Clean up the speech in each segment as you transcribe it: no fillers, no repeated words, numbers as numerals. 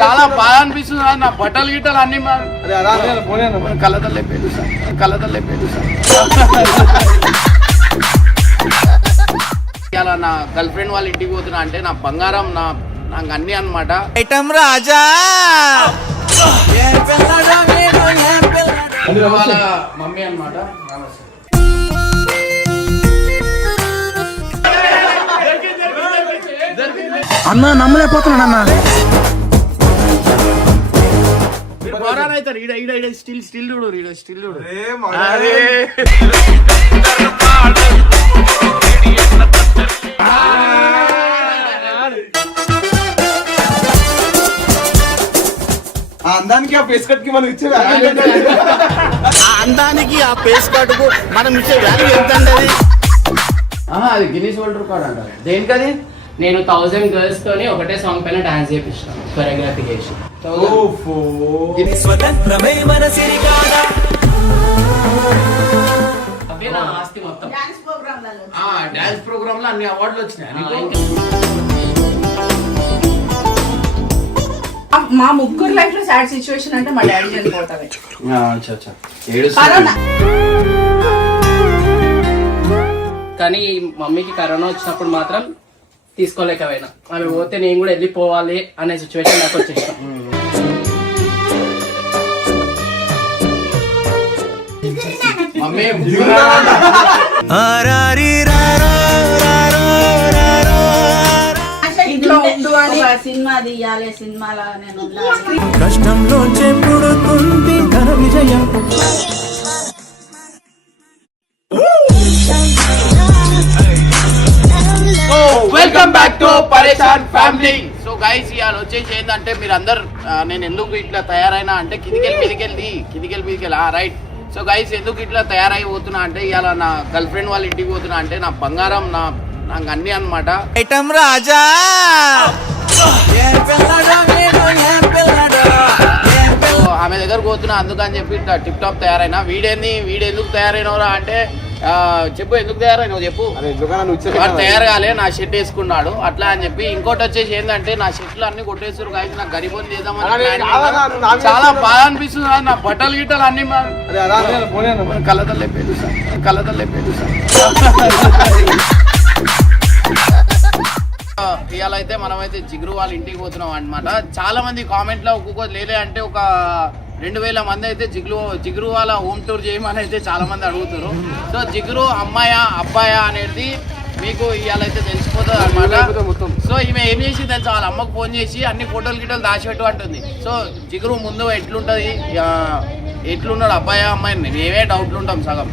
చాలా బాగా అనిపిస్తుంది. నా బట్టలు గిట్టలు అన్ని కళ్ళతల్లే పేరు సార్, కళ్ళతల్లే పేరు సార్. ఇలా నా గర్ల్ ఫ్రెండ్ వాళ్ళ ఇంటికి పోతున్నా అంటే నా బంగారం నాకు అన్ని అన్నమాట. ఐటమ్ రాజా వాళ్ళ మమ్మీ అన్నమాట. అన్న నమ్మలేకపోతున్నాను అన్న. స్టిల్ చూడు స్టిల్ చూడు. అందానికి ఆ ఫేస్ కట్ కి మనం ఇచ్చే అందానికి ఆ ఫేస్ కట్ కు మనం ఇచ్చే వాల్యూ ఎంత అండి? అది గిన్నీస్ వరల్డ్ రికార్డ్ అంటారు. దేనికది? నేను 1000 గర్ల్స్ తోని ఒకటే సాంగ్ పైన డాన్స్ చేపిస్తాను, కొరియోగ్రఫీ చేసి. అవే నా ఆస్తి మొత్తం. డాన్స్ ప్రోగ్రామ్ లో అన్ని అవార్డులు వచ్చినాయి. మా ముగ్గురు లైఫ్ లో సాడ్ సిచ్యువేషన్ అంటే మా డాడీ చనిపోవటమే. కానీ మమ్మీకి కరోనా వచ్చినప్పుడు మాత్రం తీసుకోలేకపోయినా. ఆమె పోతే నేను కూడా వెళ్ళిపోవాలి అనే సిచ్యువేషన్ నాకు వచ్చేసాం. సినిమా తీయాలి, సినిమాలో నేను కష్టంలో చెప్పుడుతుంది ఘన విజయం. వెల్కమ్ బ్యాక్ టు పరేషాన్ ఫ్యామిలీ. సో గైస్ ఇవాళ వచ్చేసి ఏంటంటే మీరు అందరు నేను ఎందుకు ఇట్లా తయారైనా అంటే కిందికెళ్ళి రైట్. సో గైస్ ఎందుకు ఇట్లా తయారైపోతున్నా అంటే ఇవాళ నా గర్ల్ ఫ్రెండ్ వాళ్ళ ఇంటికి పోతున్నా అంటే నా బంగారం నాకు అన్ని అన్నమాట. ఐటమ్ రాజా ఆమె దగ్గర పోతున్నా అందుకని చెప్పి ఇట్లా టిప్ టాప్ తయారైనా. వీడెందుకు తయారైనవరా అంటే చెప్పు, ఎందుకు తయారైనావు చెప్పు. వాడు తయారు కాలే, నా షర్ట్ వేసుకున్నాడు అట్లా అని చెప్పి. ఇంకోటి వచ్చేసి ఏంటంటే నా షర్ట్లు అన్ని కొట్టేస్తారు కాదు, నాకు గరిబోని చేద్దామని చాలా బాగా అనిపిస్తుంది. నా బట్టలు గిట్టలు అన్ని కళ్ళతల్లే పేరు సార్, కళ్ళతల్లే పేరు సార్. ఇవాళ అయితే మనమైతే జిగురు వాళ్ళ ఇంటికి పోతున్నాం అనమాట. చాలా మంది కామెంట్ లో ఒక్కొక్క లేలే అంటే ఒక 2000 మంది అయితే జిగురు వాళ్ళ హోమ్ టూర్ చేయమని అయితే చాలా మంది అడుగుతారు. సో జిగురు అమ్మాయా అబ్బాయా అనేది మీకు ఇవాళ అయితే తెలిసిపోతుంది అనమాట. సో ఈమె ఏం చేసి తెలుసా, వాళ్ళ అమ్మకు ఫోన్ చేసి అన్ని ఫోటోలు గిటోలు దాచిపెట్టు అంటుంది. సో జిగురు ముందు ఎట్లుంటది, ఎట్లున్నాడు అబ్బాయా అమ్మాయి మేమే డౌట్లు ఉంటాం సగం.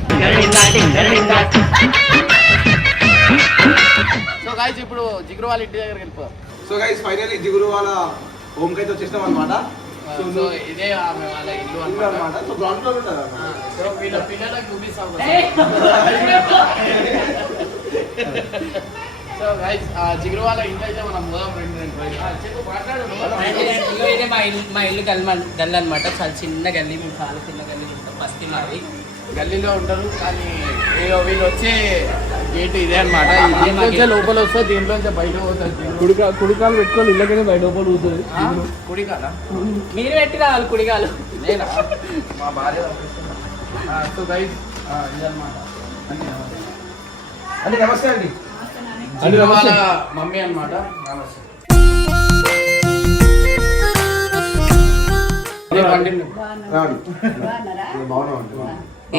సో గైస్ ఇప్పుడు జిగురు వాళ్ళ ఇంటి దగ్గరికి వెళ్ళిపోతాం. సో గైస్ ఫైనల్లీ జిగురు వాళ్ళ హోమ్ కి అయితే వచ్చేస్తాం అనమాట. సో ఇదే ఆమె వాళ్ళ ఇల్లు అన్నమాట. సో గ్రౌండ్ ఫ్లోర్ ఉంటుంది. సో వీళ్ళ పిల్లలకు చూపిస్తాం. సో గైస్ జిగురు వాళ్ళ ఇంట్లో అయితే మనం పోదాం. చెప్పు మాట్లాడు. మా ఇల్లు గల్లి అనమాట. చాలా చిన్న గల్లీ, మేము చాలా చిన్న గల్లీ ఉంటాం. బస్తీ మాది గల్లీలో ఉంటారు. కానీ వీళ్ళు వచ్చే గేట్ ఇదే అనమాట. దీంట్లో లోపల వస్తే దీంట్లో బయట పోతుంది. కుడికాలు పెట్టుకొని ఇళ్ళకనే బయట లోపల పోతుంది. కుడికాలా మీరు పెట్టి రావాలి కుడిగాలు. నేనా మా భార్య. సో గైస్ ఇదన్నమాట. అంటే నమస్తే అండి. వాళ్ళ మమ్మీ అన్నమాట. నమస్తే.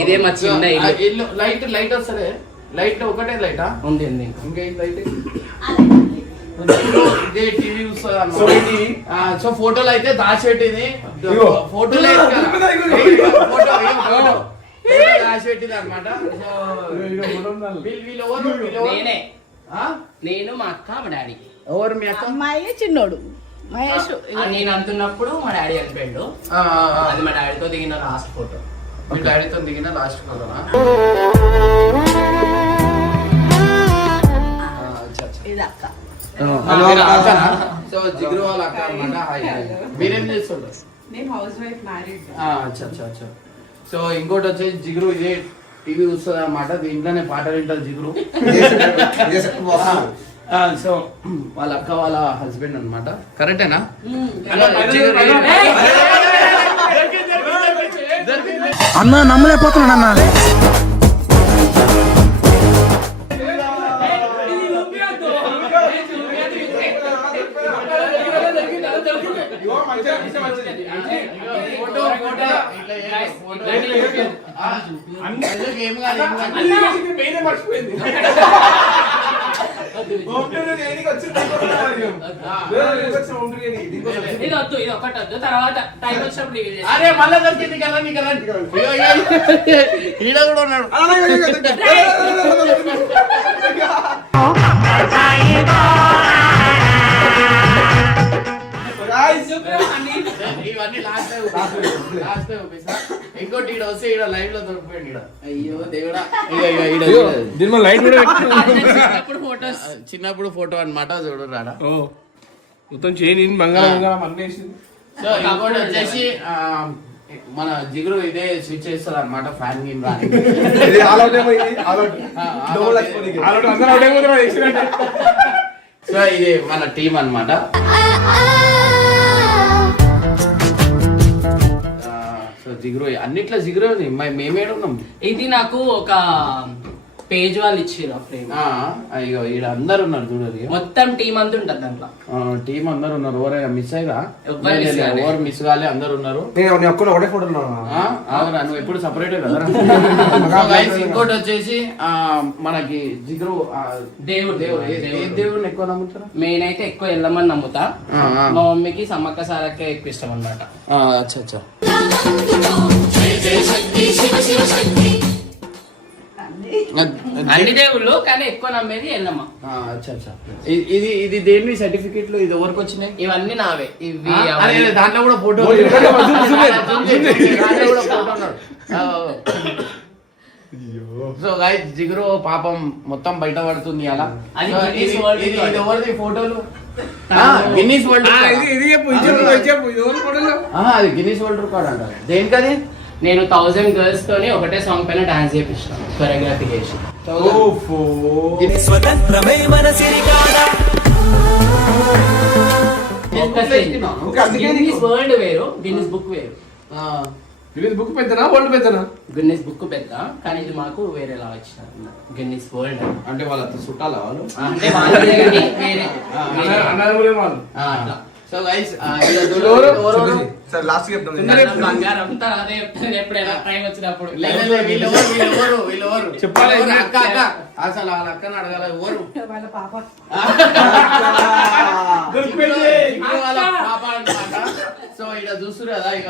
ఇదే మా చిన్న ఇల్లు. లైట్ వస్తుంది. లైట్ ఒకటే లైటా ఉంది. ఇంకేం లైట్? ఇదే టీవీ చూస్తుంది అన్నమాట. సో ఫోటోలు అయితే దాచిపెట్టింది. ఫోటోలు దాచిపెట్టింది అనమాట. నేనే, నేను మా అక్క మా డాడీ. ఎవరు మీ అక్క? అమ్మాయి చిన్నోడు మహేష్. నేను అంటున్నప్పుడు మా డాడీ చనిపోయాడు. అది మా డాడీతో దిగిన లాస్ట్ ఫోటో. మీ డాడీతో దిగిన లాస్ట్ ఫోటోనా? ఇది అక్క. సో జిగురు వాళ్ళ అక్క అన్నమాట. మీరేం చేస్తుంటారు? నేను హౌస్ వైఫ్, మ్యారీడ్. అచ్చా. సో ఇంకోటి వచ్చేసి జిగురు ఇదే టీవీ చూస్తుంది అన్నమాట. దీంట్లోనే పాట వింటారు జిగురు. సో వాళ్ళ అక్క వాళ్ళ హస్బెండ్ అన్నమాట. కరెక్టేనా? అన్న నమ్మలేకపోతున్నాను అన్న. అరే మళ్ళా దొరికింది కదా నీకు ఈడ కూడా ఉన్నాడు. ఇవన్నీ లాస్ట్ ఇంకోటి ఈడ వస్తే ఈడ లైవ్ లో దొరికిపోయాడు ఈడ. అయ్యో దేవుడా. చిన్నప్పుడు ఫోటో అన్నమాట. చూడు రాడా మొత్తం చేయని బంగారం అన్నీ. సో ఇంకోటి వచ్చేసి మన జిగురు ఇదే స్విచ్ చేస్తారు అనమాట. ఫ్యాన్ గేమ్ రాని సో ఇది మన టీం అన్నమాట. సో జిగురు అన్నిట్లో జిగురు మేమేడు ఉన్నాం. ఇది నాకు ఒక పేజ్ వాళ్ళు ఇచ్చారు ఫ్రేమ్. అయ్యో ఈడ అందరు ఉన్నారు చూడరు. మొత్తం టీం అంతా ఉంటుంది దాంట్లో. టీం అందరు ఉన్నారు. ఎవరైనా మిస్ అయ్యా? ఎవరు మిస్ కాలే, అందరు ఉన్నారు. ఒకటే ఫోటో అవునా? నువ్వు ఎప్పుడు సపరేటే కదా. ఇంకోటి వచ్చేసి మనకి జిగురు దేవుడిని ఎక్కువ నమ్ముతారా? మెయిన్ అయితే ఎక్కువ వెళ్ళమని నమ్ముతా. మా మమ్మీకి సమ్మక్క సారక్క ఎక్కువ ఇష్టం అన్నమాట. అచ్చా అచ్చా. అన్ని దేవుళ్ళు కానీ ఎక్కువ నమ్మేది ఎల్లమ్మ. అచ్చా అచ్చా. ఇది ఇది దేని సర్టిఫికెట్లు ఇది ఎవరికి వచ్చినాయి? ఇవన్నీ నావే. ఇవి దాంట్లో కూడా ఫోటో సో గైస్ జిగురు పాపం మొత్తం బయట పడుతుంది అలా. ఇది ఎవరిది ఫోటోలు? Guinness world. అది గిన్నీస్ వరల్డ్ రికార్డ్ అంటారు. దేనికది? నేను 1000 గర్ల్స్ తోని ఒకటే సాంగ్ పైన డాన్స్ చేపిస్తాను, కొరియోగ్రఫీ చేసి. గిన్నిస్ వరల్డ్ వేరు, గిన్నిస్ బుక్ వేరు. గిన్నిస్ బుక్ పెద్దనా వరల్డ్ పెద్దనా? గిన్నిస్ బుక్ పెద్ద, కానీ ఇది మాకు వేరేలా వచ్చినారు. గిన్నిస్ వరల్డ్ అంటే వాళ్ళతో చుట్టాలా వాళ్ళు? అంటే వాళ్ళే కానీ వేరే వాళ్ళు. సో గైస్ లాస్ట్ చెప్తాం. బంగారం తర్వాత చెప్తాను ఎప్పుడైనా టైం వచ్చినప్పుడు. వీళ్ళెవరు చెప్పాలి. అక్క అక్క అసలు వాళ్ళ అక్కని అడగాల. ఎవరు? వాళ్ళ పాప. వాళ్ళ పాప అన్నమాట. సో ఇక్కడ చూస్తురు కదా. ఇక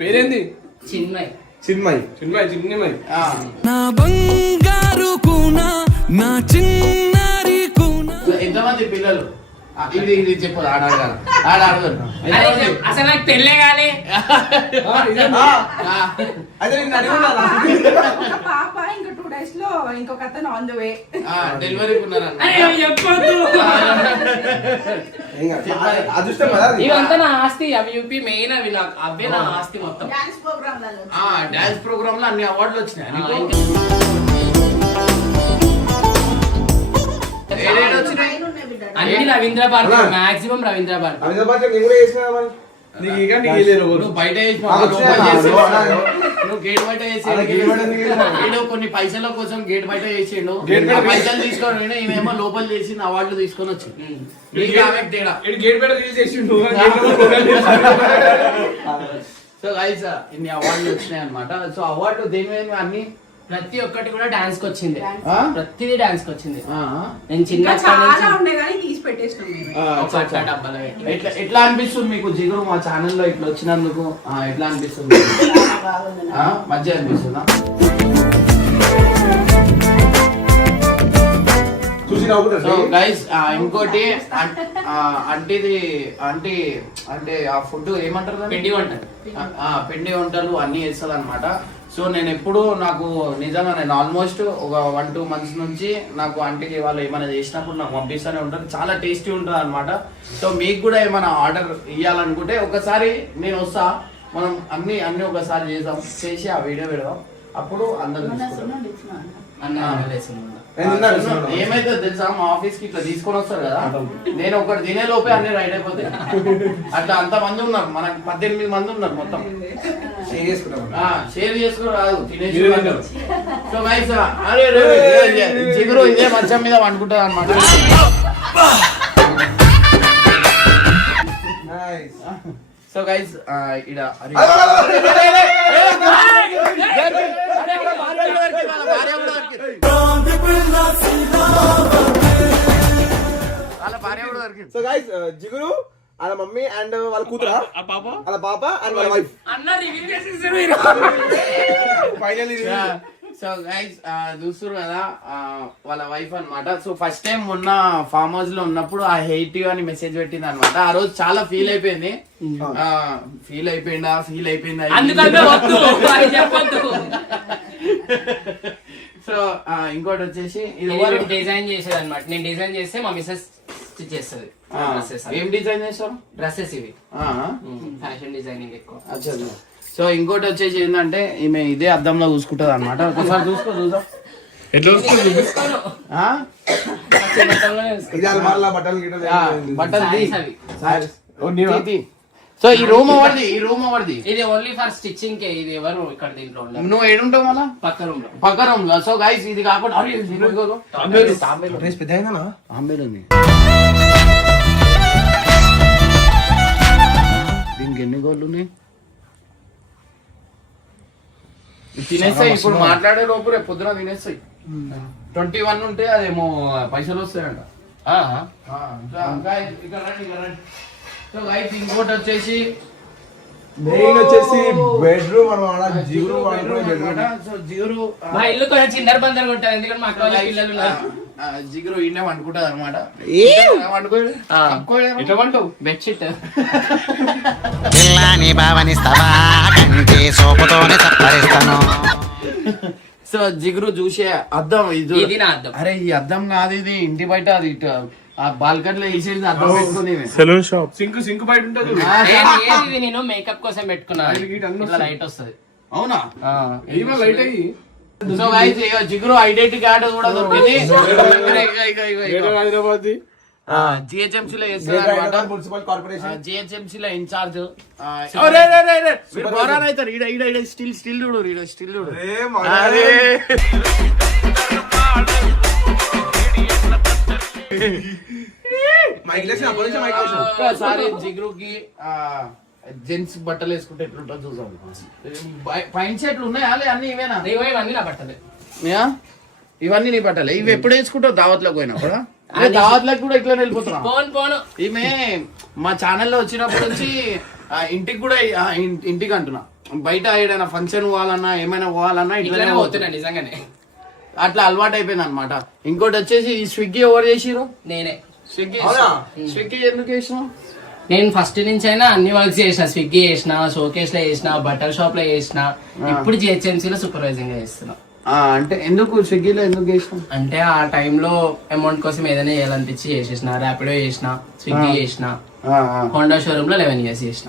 పేరేంది? చిన్మయ్. చిన్మయ్. నా బంగారు కూన నా చిన్నారి కూన. ఎంతమంది పిల్లలు? ఇది చెప్పు. ఆడాడు అసలు నాకు పెళ్ళే కాలే. పాప ఇంకా 2 days లో ఇంకొక అతను ఆన్ ద వే. డెలివరీకి ఉన్నారన్న. అదృష్టం కదా. ఇవంతా నా ఆస్తి. అవి యూపీ మెయిన్. అవి నాకు అవే నా ఆస్తి మొత్తం. డాన్స్ ప్రోగ్రామ్ డాన్స్ ప్రోగ్రామ్ లో అన్ని అవార్డులు వచ్చినాయి. అన్ని రవీంద్ర భారతి, మాక్సిమం రవీంద్ర భారతి. నువ్వు బయట నువ్వు గేట్ బయట చేసేడు. కొన్ని పైసల కోసం గేట్ బయట చేసిండు. పైసలు తీసుకొని పోయినా ఈమెమో లోపల చేసి అవార్డులు తీసుకొని వచ్చింది. సో గైస్ ఇన్ని అవార్డులు వచ్చినాయి అనమాట. సో అవార్డు దేని మీద అన్ని ప్రతి ఒక్కటి కూడా డాన్స్ కి వచ్చింది. ఆ? ప్రతిదీ డాన్స్ కి వచ్చింది. నేను ఇంకా చిన్న చాలా ఉండే కానీ తీసి పెట్టేసినాం మేము. డబ్బాలో పెట్టి. ఎట్లా అనిపిస్తుంది మీకు జిగురు మా ఛానల్లో ఇట్లా వచ్చినందుకు? ఎట్లా అనిపిస్తుంది? మంచిగా అనిపిస్తుందా? సో గైస్ ఇంకోటి అంటే ఆ ఫుడ్ ఏమంటారు? పిండి వంటలు. పిండి వంటలు అన్ని చేస్తుంది అనమాట. సో నేను ఎప్పుడు నాకు నిజంగా నేను ఆల్మోస్ట్ ఒక 1-2 months నుంచి నాకు ఆంటీకి వాళ్ళు ఏమైనా చేసినప్పుడు నాకు పంపిస్తూనే ఉంటారు. చాలా టేస్టీ ఉంటుంది అనమాట. సో మీకు కూడా ఏమైనా ఆర్డర్ ఇవ్వాలనుకుంటే ఒకసారి నేను వస్తా, మనం అన్ని ఒకసారి చేసి ఆ వీడియో పెడదాం. అప్పుడు అందరూ అన్న వేసింది. ఏమైతే తెలుసా మా ఆఫీస్ కి ఇట్లా తీసుకొని వస్తారు కదా, నేను ఒకటి తినే లోపే అన్ని రైట్ అయిపోతాయి. అట్లా అంత మంది ఉన్నారు, మనకు 18 మంది ఉన్నారు మొత్తం. షేర్ చేసుకో రాదు, తినేసి. సో గైస్ అరే జిగురు ఇదే మంచం మీద వండుకుంటుంది అనమాట. సో గైస్ ఇడ సో గైస్ జిగురు వాళ్ళ మమ్మీ అండ్ వాళ్ళ కూతురా వాళ్ళ పాప అండ్ వాళ్ళ వైఫ్ ఫైనల్లీ. సో గైస్ చూస్తారు కదా వాళ్ళ వైఫ్ అన్నమాట. సో ఫస్ట్ టైం మొన్న ఫామ్ హౌస్ లో ఉన్నప్పుడు ఆ హెయిట్ అని మెసేజ్ పెట్టింది అనమాట. ఆ రోజు చాలా ఫీల్ అయిపోయింది. ఫీల్ అయిపోయిందా సో ఇంకోటి వచ్చేసి ఇది డిజైన్ చేసేది అనమాట. నేను డిజైన్ చేస్తే మా మిస్సెస్ స్టిచ్ చేస్తుంది. ఏం డిజైన్ చేస్తారు? డ్రెస్సెస్ ఇవి ఫ్యాషన్ డిజైనింగ్ ఎక్కువ. సో ఇంకోటి వచ్చేసి ఏంటంటే ఈమె ఇదే అద్దంలో చూసుకుంటది అనమాట. ఒకసారి చూద్దాం ఎట్లా వస్తుంది? బట్టలు. సో ఈ రూమ్ ఎవరిది? ఇది ఓన్లీ ఫర్ స్టిచ్చింగ్ కే. ఇది ఎవరు ఇక్కడ దీంట్లో ఉండరు. నువ్వు ఏడుంటావు మళ్ళా? పక్క రూమ్ లో. సో గైస్ ఇది కాకుండా దీనికి ఎన్ని గోళ్ళు ఉన్నాయి? తినేస్తాయి ఇప్పుడు మాట్లాడే లోపు రేపు పొద్దున తినేస్తాయి. 21 ఉంటే అదేమో పైసలు వస్తాయంట. సో గైస్ ఇంకోటి వచ్చేసి బెడ్రూమ్ అన్నమాట. సో జిగురు మా ఇల్లు కొంచెం చిన్నర బందర్ ఉంటుంది, ఎందుకంటే మా అక్క పిల్లలు ఉన్నారు. జిగురు ఇండే వండుకుంటది అనమాట. ఎట్లా వంటావు? బెడ్షీట్ పిల్లని భావనిస్తావా కంటి సోపుతోనే సప్పరిస్తాను. సో జిగురు చూసే అద్దం ఇది నా అద్దం. అరే ఈ అద్దం కాదు, ఇది ఇంటి బయట అది ఆ బాల్కనీ లో వేసేది అద్దం పెట్టుకుని సెలూన్ షాప్ సింక్ బయట ఉంటుంది. ఇది నేను మేకప్ కోసం పెట్టుకున్నాను. లైట్ వస్తుంది. అవునా? లైట్ అయ్యి. సో గైస్ జిగురు ఐడెంటిటీ కార్డు కూడా దొరికింది. హైదరాబాద్ జిహెచ్ఎంసీ లో చేస్తారు అనమాట. మున్సిపల్ కార్పొరేషన్ జిహెచ్ఎంసీ లో ఇన్ఛార్జ్. స్టిల్ చూడు. ఒకసారి జిగురుకి జెంట్స్ బట్టలు వేసుకుంటే ఎట్లుంటో చూసాం. పైన షర్ట్లు ఉన్నాయా? అన్ని ఇవేనా? ఇవన్నీ నా బట్టలే. ఇవన్నీ నీ బట్టలే. ఇవి ఎప్పుడు వేసుకుంటావు? దావత్లోకి పోయినప్పుడు? దావత్లకు కూడా ఇట్లా వెళ్ళిపోతున్నా. ఈమె మా ఛానల్లో వచ్చినప్పటి నుంచి ఇంటికి కూడా ఇంటికి అంటున్నా, బయట ఏదైనా ఫంక్షన్ పోవాలన్నా ఏమైనా పోవాలన్నా ఇట్లా పోతున్నా నిజంగానే. అట్లా అలవాటు అయిపోయింది అనమాట. ఇంకోటి వచ్చేసి ఈ స్విగ్గీ ఎవరు చేసిరు? నేనే. స్విగ్గీ ఎందుకు చేసినావు? నేను ఫస్ట్ నుంచి అయినా అన్ని వర్క్స్ చేసిన. స్విగ్గీ చేసిన, షోకేస్ లో చేసిన, బట్టల షాప్ లో చేసిన, ఇప్పుడు జిహెచ్ఎంసీ లో సూపర్వైజింగ్ గా చేస్తున్నా. అంటే ఎందుకు స్విగ్గీలో ఎందుకు చేసినావు? అంటే ఆ టైంలో అమౌంట్ కోసం ఏదైనా చేయాలనిపించి చేసేసిన. ర్యాపిడో చేసిన, స్విగ్గీ చేసిన, హోండా షోరూమ్ లో 11 years చేసిన.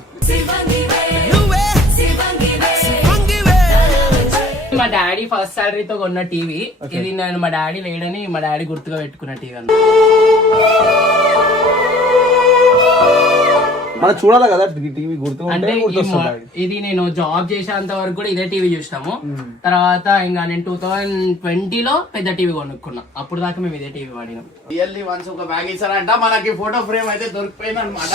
మా డాడీ ఫస్ట్ సాలరీతో కొన్న టీవీ ఇది. నేను మా డాడీ లేడని మా డాడీ గుర్తుగా పెట్టుకున్న టీవీ అన్న. మనం చూడాలి కదా టీవీ గుర్తు. అంటే ఇది నేను జాబ్ చేసేంత వరకు కూడా ఇదే టీవీ చూసినాము. తర్వాత ఇంకా నేను 2020 లో పెద్ద టీవీ కొనుక్కున్నా. అప్పుడు దాకా మేము ఇదే టీవీ వాడినాం. రియల్లీ వన్స్ ఒక బ్యాగ్ ఇస్తారంట, మనకి ఫోటో ఫ్రేమ్ అయితే దొరికిపోయింది అనమాట.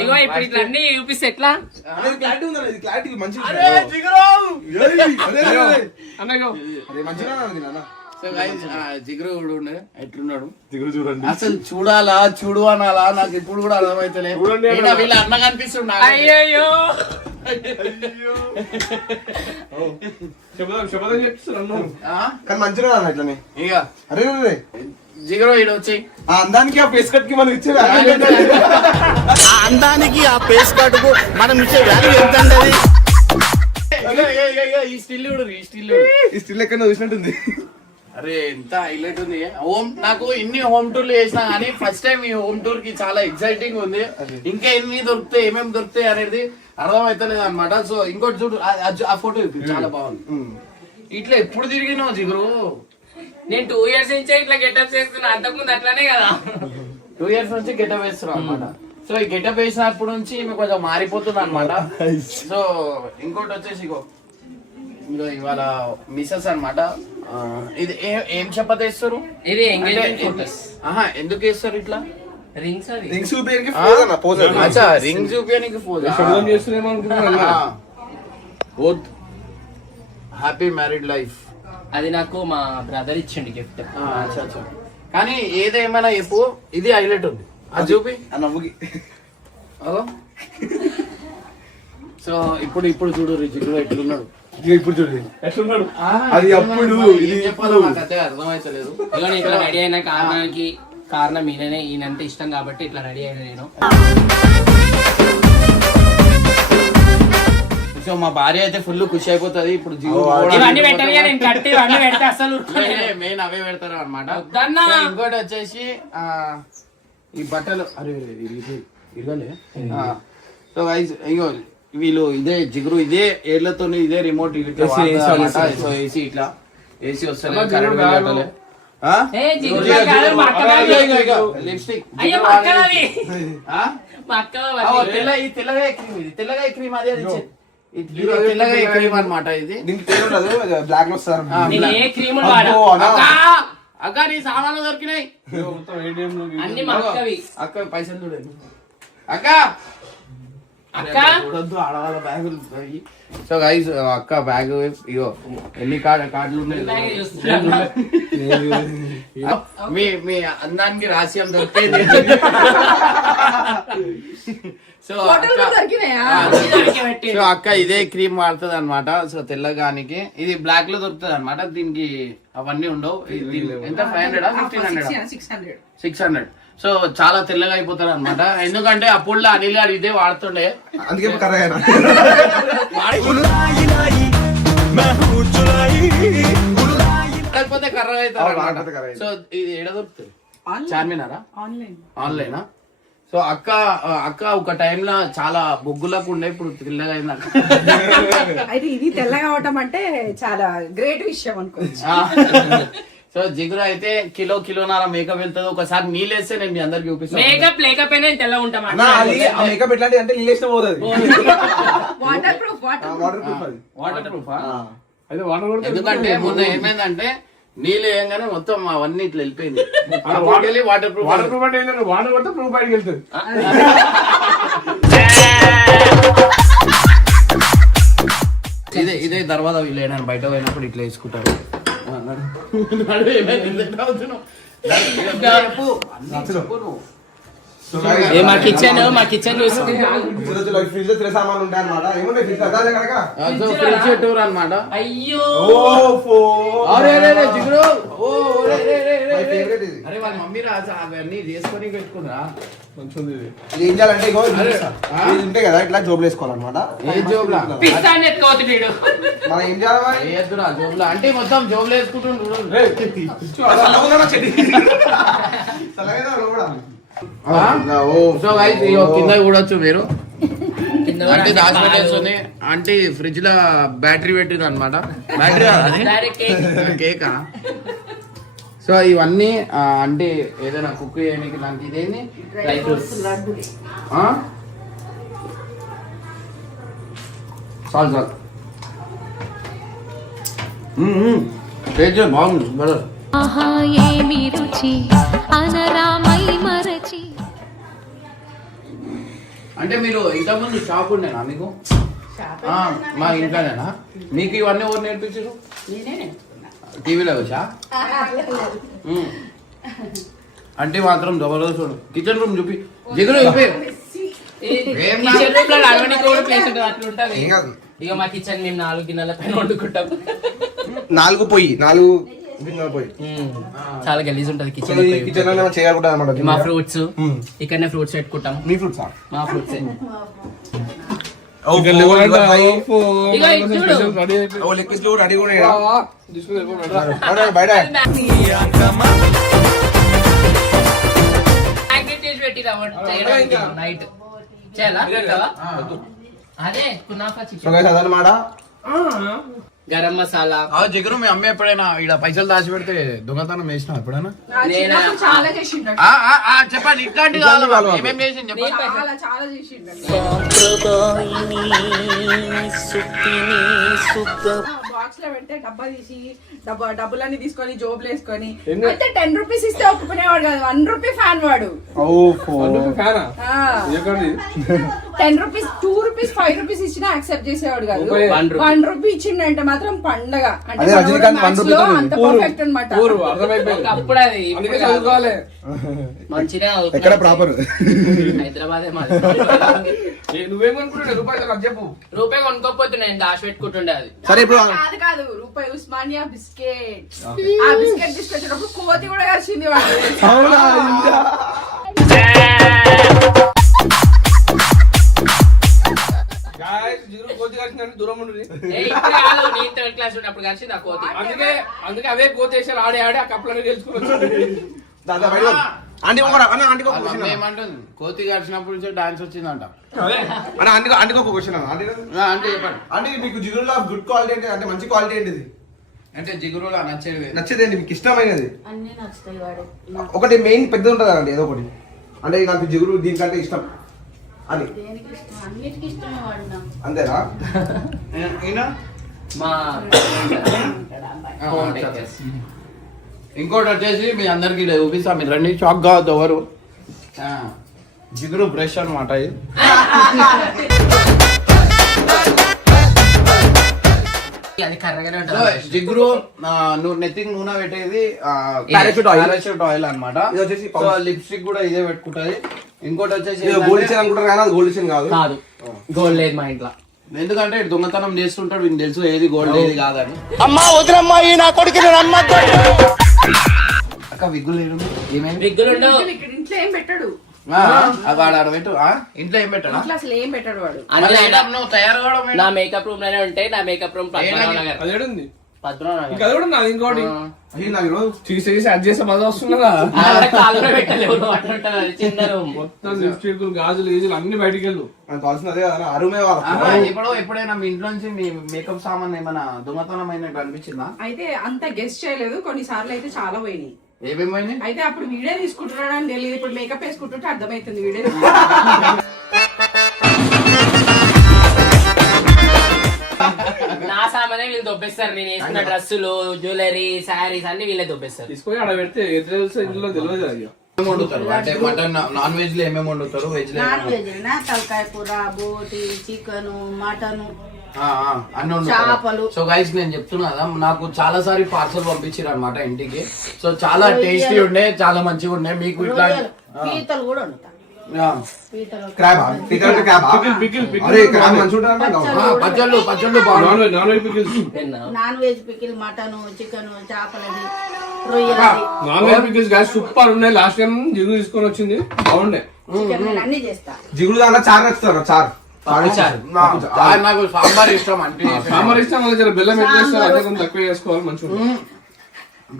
ఇగో ఇప్పుడు ఇట్లా అన్ని చూపిస్తే ఎట్లా? జిగురు ఎట్లున్నాడు అసలు? చూడాలా చూడు అనాలా? నాకు ఇప్పుడు కూడా అర్థమైతలే. వీళ్ళ అన్న కనిపిస్తుండ. అయ్యో కానీ మంచిగా అట్లనే. ఇక అరే జిగురు ఈడ వచ్చి అందానికి ఆ ఫేస్ కట్ కి మనం ఇచ్చే ఆ అందానికి ఆ ఫేస్ కట్ కు మనం ఇచ్చే వాల్యూ ఎంత అండి? ఈ స్టిల్ ఈ స్టిల్ ఎక్కడ చూసినట్టుంది. అరే ఎంత హైలైట్ ఉంది నాకు ఇన్ని హోమ్ టూర్లు చేసినా కానీ ఫస్ట్ టైం ఈ హోమ్ టూర్ కి చాలా ఎక్సైటింగ్ ఉంది. ఇంకా ఎన్ని దొరుకుతాయి ఏమేమి దొరుకుతాయి అనేది అర్థమైతలేదు అనమాట. సో ఇంకోటి చూడు ఆ ఫోటో చాలా బాగుంది. ఇట్లా ఎప్పుడు తిరిగినావు జిగురు? నేను 2 years నుంచే ఇట్లా గెటప్ చేస్తున్నా, అంతకుముందు అట్లానే కదా. 2 years నుంచి గెటప్ వేస్తున్నావు అనమాట. సో ఈ గెటప్ వేసినప్పటి నుంచి ఈమె కొంచెం మారిపోతుంది అనమాట. సో ఇంకోటి వచ్చేసి ఇగో ఇవాళ మిసెస్ అనమాట. ఇది ఏం చపాతి వేస్తారు? ఇది ఎంగేజ్మెంట్ ఫోటోస్. ఎందుకు వేస్తారు ఇట్లా? రింగ్స్ అది రింగ్స్ చూపించడానికి పోజ్ అన్న, పోజ్ అది. అచ్చా రింగ్ చూపించడానికి పోజ్. శబ్దం చేస్తున్నామో అనుకుంటున్నా. Both happy married life. అది నాకు మా బ్రదర్ ఇచ్చిండు గిఫ్ట్. అచ్చా కానీ ఏదేమైనా చెప్పు, ఇది హైలైట్ ఉంది. అది చూపి ఆ నవ్వుకి. సో ఇప్పుడు చూడు జిగురు ఎట్లున్నాడు. ఇప్పుడు చూడు ఎట్లున్నాడు? అది అప్పుడు ఇది చెప్పాలో నాకు అదే అర్థమైతలేదు. ఇక నేను ఇట్లా రెడీ అయిన కారణం ఈయననే. ఈయనంటే ఇష్టం కాబట్టి ఇట్లా రెడీ అయినా నేను. సో మా భార్య అయితే ఫుల్ ఖుషి అయిపోతుంది ఇప్పుడు. ఇవన్నీ పెట్టారు నేను కట్టి ఇవన్నీ పెడితే అసలు మెయిన్ అవే పెడతారు అనమాట. వద్దన్నా. ఇంకోటి వచ్చేసి ఈ బట్టలు అరే ఇరగలే. సో గైస్ ఇగో వీళ్ళు ఇదే జిగురు ఇదే ఏళ్లతో ఇదే రిమోట్ సో ఏసీ ఇట్లా ఏసీ వస్తుంది కరెంట్ పెట్టలే. ఏ జిగురు కాదు, మా అక్క బ్యాగ్. లిప్స్టిక్ అయ్యో మా అక్క అది. మా అక్క అది. తెల్లగా క్రీమ్, ఇది తెల్లగా క్రీమ్ అదే తెల్లగా క్రీమ్ అనమాట. ఇది దీనికి పేరు ఉండదు, బ్లాక్ లో వస్తారు. నేను ఏ క్రీమ్ వాడా. అక్క నీ సామాన్లు దొరికినాయి మొత్తం ATM లో అన్ని మా అక్కవి. అక్క పైసలు చూడండి. అక్క అక్క చూడొద్దు ఆడవాళ్ళ బ్యాగులు. సో గైస్ అక్క బ్యాగ్ ఇగో ఎన్ని కార్డులు ఉన్నాయి. మీ అందానికి రహస్యం దొరికేది. సో అక్క ఇదే క్రీమ్ వాడుతుంది అనమాట. సో తెల్లగానికి ఇది బ్లాక్ లో దొరుకుతుంది అనమాట. దీనికి అవన్నీ ఉండవు. ఎంత 500 1500 600. సో చాలా తెల్లగా అయిపోతారు అనమాట. ఎందుకంటే అప్పుడు అనిల్ గారు ఇదే వాడుతుండే, అందుకే కర్రగా లేకపోతే కర్రగా అవుతారు అనమాట. సో ఇది ఏడ దొరుకుతుంది? చార్మినారా? ఆన్లైనా? సో అక్క ఒక టైంలో చాలా బొగ్గులకు ఉండే, ఇప్పుడు తెల్లగా అయింది అక్క. అయితే ఇది తెల్లగా అవటం అంటే చాలా గ్రేట్ విషయం అనుకోవచ్చు. సో జిగురు అయితే కిలోన్నర మేకప్ వెళ్తుంది. ఒకసారి నీళ్ళు వేస్తే నేను మీ అందరికి చూపిస్తాను. మేకప్ లేకపోయినా తెల్ల ఉంటాం. మేకప్ ఎట్లాంటి అంటే నీళ్ళు పోతుంది. Water proof water proof. అయితే వాటర్ కొడితే ఎందుకంటే మొన్న ఏమైందంటే నీళ్ళు వేయంగానే మొత్తం అవన్నీ ఇట్లా వెళ్ళిపోయింది. Water proof. వాటర్ ప్రూఫ్ అంటే ఏంటంటే వాటర్ కొడితే ప్రూఫ్ బయటకి వెళ్తుంది. ఇదే తర్వాత వీళ్ళు బయట పోయినప్పుడు ఇట్లా వేసుకుంటారు. మా కిచెన్ చూసి ఫ్రిడ్జ్ లో సామాన్లు ఉంటాయి అనమాట. ఏముంటాయి ఫ్రిడ్జ్ టూర్ అనమాట. అయ్యో జిగురు ఫేవరెట్ ఇది. అరే వాళ్ళ మమ్మీ రాజా అవన్నీ చేసుకొని పెట్టుకుందా. మంచిది. ఇది ఏం చేయాలంటే ఇగో ఇది ఉంటాయి కదా, ఇట్లా జోబులు వేసుకోవాలన్నమాట. ఏ జోబులా? పిస్తాన్ని ఎత్తుకోవద్దు. మనం ఏం చేయాలి? వేద్దురా జోబులా అంటే మొత్తం జోబులు వేసుకుంటుండ్రు. సో గైస్ కింద చూడొచ్చు మీరు. అంటే దాచిపెట్టేస్తుంది అంటే ఫ్రిడ్జ్ లో బ్యాటరీ పెట్టింది అనమాట. బ్యాటరీ కేకా. సో ఇవన్నీ అంటే ఏదైనా కుక్ చేయడానికి దానికి ఇదేంది డ్రై ఫ్రూట్స్. చాలు బాగుంది బ్రదర్. ఆహా ఏమి రుచి అనరామై మరచి. అంటే మీరు ఇంతకుముందు షాప్ ఉండేనా మీకు? మా ఇంట్లోనేనా? మీకు ఇవన్నీ ఎవరు నేర్పించారు? టీవీలో వచ్చా? అంటే మాత్రం జబర్దస్త్ చూడు. కిచెన్ రూమ్ చూపి జిగురు చూపి. ఇక మా కిచెన్ మేము 4 గిన్నెల పైన వండుకుంటాం. 4 గిన్నెల పొయ్యి. చాలా గలీజ్ ఉంటది కిచెన్. కిచెన్ లో చేయకుండా అనమాట. మా ఫ్రూట్స్ ఇక్కడనే ఫ్రూట్స్ పెట్టుకుంటాం. మీ ఫ్రూట్స్ మా ఫ్రూట్స్ చికెన్ లివర్ అంట, ఓఫో, ఇగో ఇది చూడు. స్పెషల్ రెడీ అయిపోయింది. ఓ లెక్క చూడు రెడీ కూడా తీసుకుని వెళ్ళిపోమన్నాడు. బయట ప్యాకెట్ చేసి పెట్టిరా చేయడానికి నైట్ చేయాలా పెట్టావా? అదే కునాఫా చికెన్, అదనమాట. గరం మసాలా. జిగురు మీ అమ్మ ఎప్పుడైనా ఇక్కడ పైసలు దాచి పెడితే దొంగతనం చేసినా ఎప్పుడైనా చిన్నప్పుడు చాలా చేసిండు చెప్పండి ఇట్లాంటి కావాలి మాకు. ఏమేం చేసింది చెప్పండి. చాలా చాలా చేసిండు బాక్స్ లో పెడితే డబ్బా తీసి డబ్బులన్నీ తీసుకొని జోబులు వేసుకొని అయితే 10 రూపీస్ ఇస్తే ఒప్పుకునేవాడు కాదు, 1 రూపీ ఫ్యాన్ వాడు. ఫ్యానా? ఆ, ఎక్కడి? 10 రూపీస్ 2 రూపీస్ 5 రూపీస్ ఇచ్చినా యాక్సెప్ట్ చేసేవాడు కాదు. 1 రూపీ ఇచ్చిండంటే మాత్రం పండగ. అంటే అదే రజనీకాంత్ 1 రూపీ మనోడు అంత పర్ఫెక్ట్ అన్నమాట. ఊరు అర్థమైపోయింది. అప్పుడు అది అందుకే చదువుకోవాలి. మంచిగా ఎక్కడ ప్రాపర్ హైదరాబాదే నువ్వేం అనుకుంటున్నా రూపాయలు అది చెప్పు. రూపాయి కొనుక్కోపోతే నేను దాచి పెట్టుకుంటుండే అది. సరే ఇప్పుడు కాదు కాదు రూపాయి ఉస్మానియా బిస్కెట్. ఆ బిస్కెట్ తీసుకొచ్చినప్పుడు కోతి కూడా కలిసింది వాడు. జిగురు కోతి కలిసిందని దూరం ఉండి. ఇప్పుడు కాదు, నేను థర్డ్ క్లాస్ ఉన్నప్పుడు కలిసి నా కోతి. అందుకే అవే కోతి వేసారు ఆడి ఆ కప్పులని గెలుచుకుని వచ్చాడు. అమ్మ ఏమంటుంది కోతి గడిచినప్పటి నుంచి డాన్స్ వచ్చిందంట. ఆంటీకి ఒక క్వశ్చన్ అంటే చెప్పండి. అంటే మీకు జిగురులో గుడ్ క్వాలిటీ ఏంటి, అంటే మంచి క్వాలిటీ ఏంటిది, అంటే జిగురులో నచ్చేది నచ్చేది మీకు ఇష్టమైనది అన్ని నచ్చుతాయి వాడు. ఒకటి మెయిన్ పెద్ద ఉంటుంది కదండి ఏదో ఒకటి, అంటే నాకు జిగురు దీనికంటే ఇష్టం అని. దేనికి ఇష్టం? అన్నిటికీ ఇష్టమే వాడు నాకు. అంతేనా? మా ఇంకోటి వచ్చేసి మీ అందరికి చూపిస్తా, మీరు రండి షాక్ కావద్దు ఎవరు. జిగురు బ్రష్ అనమాట ఇది. అది కర్రగానే సో, ఉంటుంది. జిగురు నువ్వు నెత్తికి నూనె పెట్టేది Parachute ఆయిల్ అనమాట. ఇది వచ్చేసి లిప్స్టిక్ కూడా ఇదే పెట్టుకుంటది. ఇంకోటి వచ్చేసి గోల్డ్ ఇచ్చాను అనుకుంటారు కానీ అది గోల్డ్ ఇచ్చాను కాదు. కాదు, గోల్డ్ లేదు మా ఇంట్లో. ఎందుకంటే దొంగతనం చేస్తుంటాడు, వీనికి తెలుసు ఏది గోల్డ్ ఏది కాదని. అమ్మా వదిలమ్మా ఈ నా కొడుకు నమ్మద్దు. అక్క విగ్గులు ఏమైంది? విగ్గులుండవు. ఇక్కడ ఇంట్లో ఏం పెట్టాడు, వాడు ఆడ పెట్టు. ఇంట్లో ఏం పెట్టాడా? ఇంట్లో అసలు ఏం పెట్టాడు వాడు. మళ్ళీ నువ్వు తయారు కావడం నా మేకప్ రూమ్ లోనే ఉంటాయి. నా మేకప్ రూమ్ పద్మనాభనగర్. అదేడుంది పద్మనాభనగర్. ఇంకా అది కూడా నాది ఇంకోటి అయ్యి నాకు ఈరోజు తీసేసి అది చేస్తే మజా వస్తున్నదా. కాళ్ళు పెట్టలేవు, అట్లా ఉంటుంది అది చిన్న రూమ్. మొత్తం లిప్స్టిక్ గాజులు గీజులు అన్ని బయటికి వెళ్ళు. నాకు కావాల్సింది అదే కదా, అరుమే వాళ్ళ. ఎప్పుడైనా మీ ఇంట్లో నుంచి మీ మేకప్ సామాన్ ఏమైనా దొంగతనం అయినట్టు అనిపించిందా? అయితే అంత గెస్ట్ చేయలేదు, కొన్నిసార్లు అయితే చాలా పోయినాయి. ఏమేమైంది? అయితే అప్పుడు వీడియో తీసుకుంటున్నాడు అని తెలియదు, ఇప్పుడు మేకప్ వేసుకుంటుంటే అర్థమవుతుంది వీడియో. నా సామానే వీళ్ళు దొబ్బేస్తారు. నేను వేసుకున్న డ్రెస్సులు, జ్యువెలరీ, శారీస్ అన్ని వీళ్ళే దొబ్బేస్తారు. తీసుకొని ఆడ పెడితే ఎదురు తెలుసు ఇంట్లో తెలియదు అది. ఏమేమి వండుతారు? అంటే మటన్ నాన్ వెజ్ లో ఏమేమి వండుతారు? వెజ్ లో నాన్ వెజ్ అయినా తలకాయ కూర, బోటి, చికెన్, మటన్, అన్ని చేపలు. వండుతారు. సో గైస్ నేను చెప్తున్నా కదా, నాకు చాలా సారి పార్సల్ పంపించారు అనమాట ఇంటికి. సో చాలా టేస్టీ ఉండే, చాలా మంచిగా ఉండే. మీకు ఇట్లా పీతలు కూడా వండుతా. పీతలు, క్రాబ్ అరే క్రాబ్ మంచిగా ఉంటుంది. పచ్చళ్ళు బాగుంది. Non veg pickles. Non veg pickle, mutton, chicken, చేపలది, రొయ్యలది, non veg pickles guys super ఉన్నాయి. లాస్ట్ టైం జిగురు తీసుకొని వచ్చింది, బాగుండే. చికెన్ అన్ని చేస్తా. జిగురు దాంట్లో చారు నచ్చుతారు. చారు నాకు సాంబార్ ఇష్టం అంటే సాంబార్ ఇష్టం, మళ్ళీ జర బెల్లం ఎక్కువ చేస్తారు, అదే కొంచెం తక్కువ చేసుకోవాలి మంచిగా.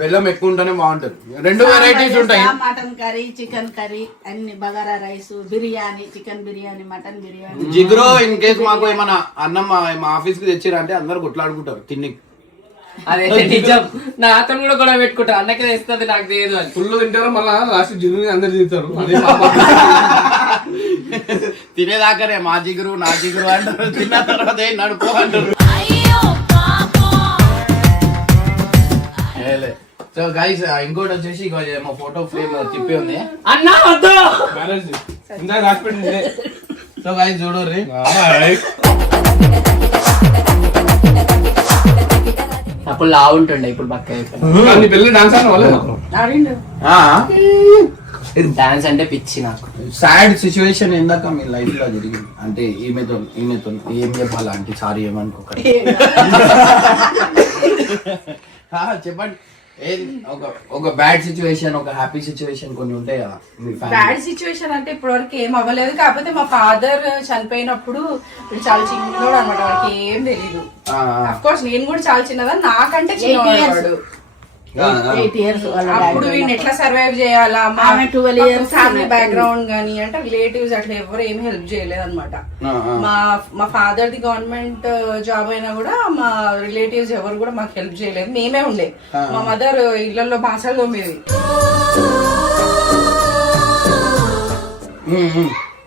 బెల్లం ఎక్కువ ఉంటేనే బాగుంటది. 2 వెరైటీస్ ఉంటాయి. మటన్ కర్రీ, చికెన్ కర్రీ, అన్ని bagara rice, biryani, chicken biryani, mutton biryani. జిగురు ఇన్ కేసు మాకు ఏమన్నా అన్నం మా ఆఫీస్ కి తెచ్చిరంటే అందరు కొట్లాడుకుంటారు తిని. అదైతే నిజం. నా అతను కూడా గొడవ పెట్టుకుంటా, అన్నకే తెస్తుంది నాకు తెలియదు అని. ఫుల్ తింటారు, మళ్ళీ లాస్ట్ జిగురు అందరు తింటారు. తినేదాకానే మా జిగురు నా జిగురు అంటారు, తిన్న తర్వాత నడుపు అంటారు. సో గైస్ ఇంకోటి వచ్చేసి మా ఫోటో ఫ్రేమ్ తిప్పి ఉంది అన్నా వద్దు. మ్యారేజ్ ఇందాక రాసి పెట్టింది. సో గైస్ చూడర్రి, అప్పుడు లా ఉంటుండే, ఇప్పుడు పక్క నీ పెళ్లి డాన్స్ ఆడిన వాళ్ళు డాన్స్ అంటే పిచ్చి నాకు. సాడ్ సిచ్యువేషన్ ఇందాక మీ లైఫ్ లో జరిగింది అంటే ఈమెతో ఏం చెప్పాలా అంటే సారీ ఏమనుకోకండి. చెప్పండి. ఏది ఒక బ్యాడ్ సిచ్యువేషన్, ఒక హ్యాపీ సిచ్యువేషన్ కొన్ని ఉంటాయి కదా మీ ఫ్యామిలీ? బ్యాడ్ సిచ్యువేషన్ అంటే ఇప్పటివరకు ఏం అవ్వలేదు. కాకపోతే మా ఫాదర్ చనిపోయినప్పుడు వీడు చాలా చిన్నోడు అనమాట, వాడికి ఏం తెలీదు. అఫ్ కోర్స్ నేను కూడా చాలా చిన్నదా, నాకంటే చిన్నవాడు. 8 years అప్పుడు వీడిని ఎట్లా సర్వైవ్ చేయాలా, మా ఆమె 12 years ఫ్యామిలీ బ్యాక్గ్రౌండ్ గానీ అంటే రిలేటివ్స్ అట్లా ఎవరు ఏమి హెల్ప్ చేయలేదు అనమాట. మా ఫాదర్ ది గవర్నమెంట్ జాబ్ అయినా కూడా మా రిలేటివ్స్ ఎవరు కూడా మాకు హెల్ప్ చేయలేదు. మేమే ఉండే, మా మదర్ ఇళ్లలో బాసలు తోమేది.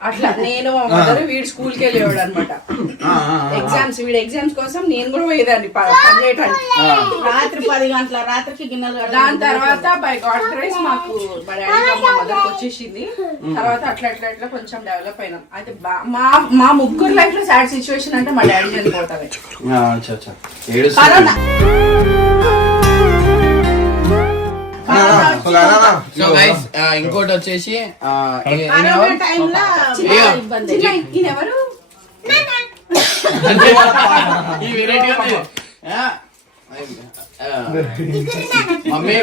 అట్లా నేను మా మదర్ వీడు స్కూల్ కి వెళ్ళేవాడు అనమాట. వీడి ఎగ్జామ్స్ కోసం నేను కూడా పోయేదాన్ని పనిచేయటానికి. రాత్రి 10 గంటల రాత్రికి గిన్నెలు కడగాలి. దాని తర్వాత బై గాడ్ గ్రేస్ మాకు మా డాడీ మా మదర్ వచ్చేసింది. తర్వాత అట్లా అట్లా అట్లా కొంచెం డెవలప్ అయినాం. అయితే మా ముగ్గురు లైఫ్ లో సాడ్ సిచ్యువేషన్ అంటే మా డాడీ చనిపోతామే. సో గైస్ ఇంకోటి వచ్చేసి కరోనా టైంలో చిన్న ఇబ్బంది. ఎవరు ఈ వెరైటీ ఉంది. మమ్మీ